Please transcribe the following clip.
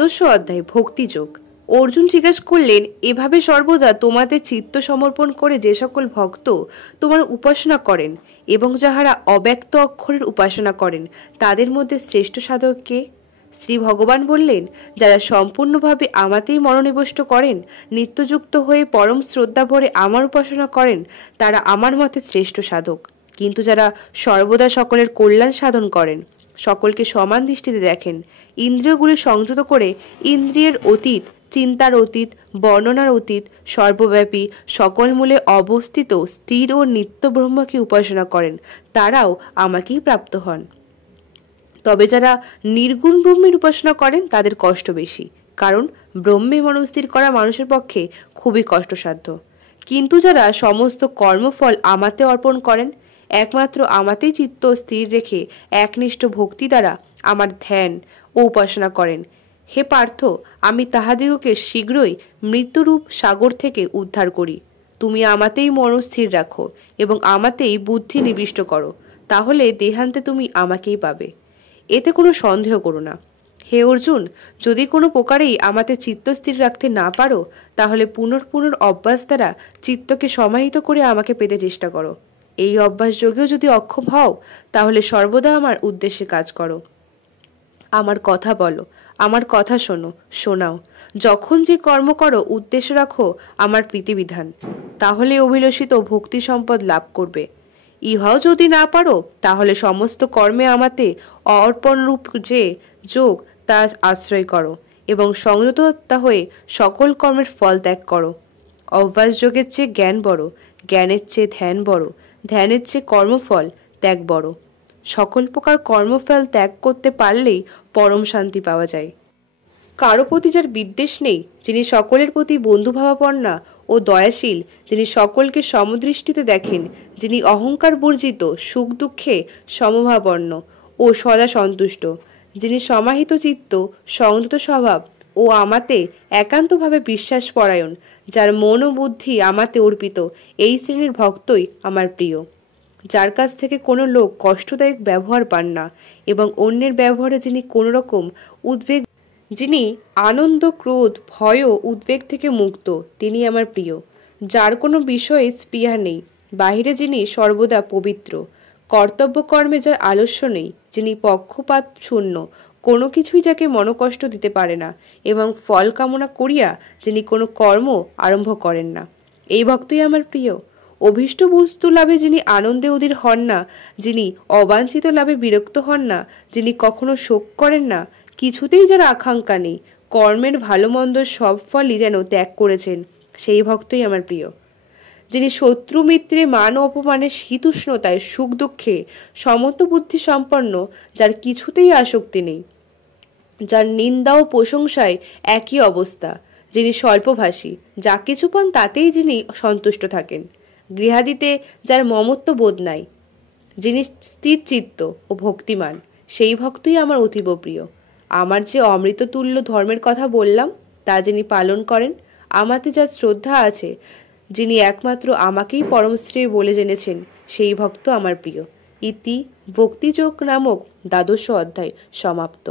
দ্বাদশ অধ্যায় ভক্তিযোগ। অর্জুন জিজ্ঞেস করলেন, এভাবে সর্বদা তোমাদের চিত্ত সমর্পণ করে যে সকল ভক্ত তোমার উপাসনা করেন এবং যাহারা অব্যক্ত অক্ষরের উপাসনা করেন তাদের মধ্যে শ্রেষ্ঠ সাধক কে? শ্রী ভগবান বললেন, যারা সম্পূর্ণভাবে আমাতেই মনোনিবিষ্ট করেন, নিত্যযুক্ত হয়ে পরম শ্রদ্ধা ভরে আমার উপাসনা করেন, তারা আমার মতে শ্রেষ্ঠ সাধক। কিন্তু যারা সর্বদা সকলের কল্যাণ সাধন করেন, সকলকে সমান দৃষ্টিতে দেখেন, ইন্দ্রিয়গুলি সংযত করে ইন্দ্রিয়ের অতীত, চিন্তার অতীত, বর্ণনার অতীত, সর্বব্যাপী, সকল মূলে অবস্থিত স্থির ও নিত্য ব্রহ্মকে উপাসনা করেন, তারাও আমাকেই প্রাপ্ত হন। তবে যারা নির্গুণ ব্রহ্মের উপাসনা করেন তাদের কষ্ট বেশি, কারণ ব্রহ্মে মনস্থির করা মানুষের পক্ষে খুবই কষ্টসাধ্য। কিন্তু যারা সমস্ত কর্মফল আমাতে অর্পণ করেন, একমাত্র আমাতেই চিত্ত স্থির রেখে একনিষ্ঠ ভক্তি দ্বারা আমার ধ্যান ও উপাসনা করেন, হে পার্থ, আমি তাহাদিগকে শীঘ্রই মৃত্যুরূপ সাগর থেকে উদ্ধার করি। তুমি আমাতেই মনস্থির রাখো এবং আমাতেই বুদ্ধি নিবিষ্ট করো, তাহলে দেহান্তে তুমি আমাকেই পাবে। এতে কোনো সন্দেহ করো না। হে অর্জুন, যদি কোনো প্রকারেই আমাতে চিত্ত স্থির রাখতে না পারো, তাহলে পুনর্ অভ্যাস দ্বারা চিত্তকে সমাহিত করে আমাকে পেতে চেষ্টা করো। এই অভ্যাস যোগেও যদি অক্ষম হও, তাহলে সর্বদা আমার উদ্দেশ্যে কাজ করো। আমার কথা বলো, আমার কথা শোনাও। যখন যে কর্ম করো উদ্দেশ্য রাখো আমার প্রীতিবিধান, তাহলে অভিলষিত ভক্তি সম্পদ লাভ করবে। ইহাও যদি না পারো, তাহলে সমস্ত কর্মে আমাতে অর্পণ রূপ যে যোগ তা আশ্রয় করো এবং সংযত হয়ে সকল কর্মের ফল ত্যাগ করো। অভ্যাস যোগের চেয়ে জ্ঞান বড়, জ্ঞানের চেয়ে ধ্যান বড়, ধ্যানের চেয়ে কর্মফল ত্যাগ বড়। সকল প্রকার কর্মফল ত্যাগ করতে পারলেই পরম শান্তি পাওয়া যায়। কারো প্রতি যার বিদ্বেষ নেই, যিনি সকলের প্রতি বন্ধুভাবাপন্না ও দয়াশীল, যিনি সকলকে সমদৃষ্টিতে দেখেন, যিনি অহংকার বর্জিত, সুখ দুঃখে সমভাবাপন্ন ও সদা সন্তুষ্ট, যিনি সমাহিত চিত্ত, সংযত স্বভাব ও আমাতে একান্তভাবে বিশ্বাস পরায়ণ, যার মন ও বুদ্ধি আমাতে অর্পিত, এই শ্রেণীর ভক্তই আমার প্রিয়। যার কাছ থেকে কোনো লোক কষ্টদায়ক ব্যবহার পান না এবং অন্যের ব্যবহারে যিনি কোনো রকম উদ্বেগ, যিনি আনন্দ, ক্রোধ, ভয় ও উদ্বেগ থেকে মুক্ত, তিনি আমার প্রিয়। যার কোনো বিষয়ে স্পৃহা নেই, বাহিরে যিনি সর্বদা পবিত্র, কর্তব্য কর্মে যার আলস্য নেই, যিনি পক্ষপাত শূন্য, কোনো কিছুই যাকে মনোকষ্ট দিতে পারে না এবং ফল কামনা করিয়া যিনি কোনো কর্ম আরম্ভ করেন না, এই ভক্তই আমার প্রিয়। অভীষ্ট বস্তু লাভে যিনি আনন্দে অধীর হন না, যিনি অবাঞ্ছিত লাভে বিরক্ত হন না, যিনি কখনো শোক করেন না, কিছুতেই যার আকাঙ্ক্ষা নেই, কর্মের ভালো মন্দ সব ফলই যেন ত্যাগ করেছেন, সেই ভক্তই আমার প্রিয়। যিনি শত্রু মিত্রে মান ও অপমানের শীতউষ্ণতায় সুখ দুঃখে সমত্ব বুদ্ধি সম্পন্ন, যার কিছুতেই আসক্তি নেই, যার নিন্দা ও প্রশংসায় একই অবস্থা, যিনি স্বল্পভাষী, যা কিছু পান তাতেই যিনি সন্তুষ্ট থাকেন, গৃহাদিতে যার মমত্ব বোধ নাই, যিনি স্থির চিত্ত ও ভক্তিমান, সেই ভক্তই আমার অতীব প্রিয়। আমার যে অমৃততুল্য ধর্মের কথা বললাম তা যিনি পালন করেন, আমাতে যার শ্রদ্ধা আছে, যিনি একমাত্র আমাকেই পরম শ্রেয় বলে জেনেছেন, সেই ভক্ত আমার প্রিয়। ইতি ভক্তিযোগ নামক দ্বাদশ অধ্যায় সমাপ্ত।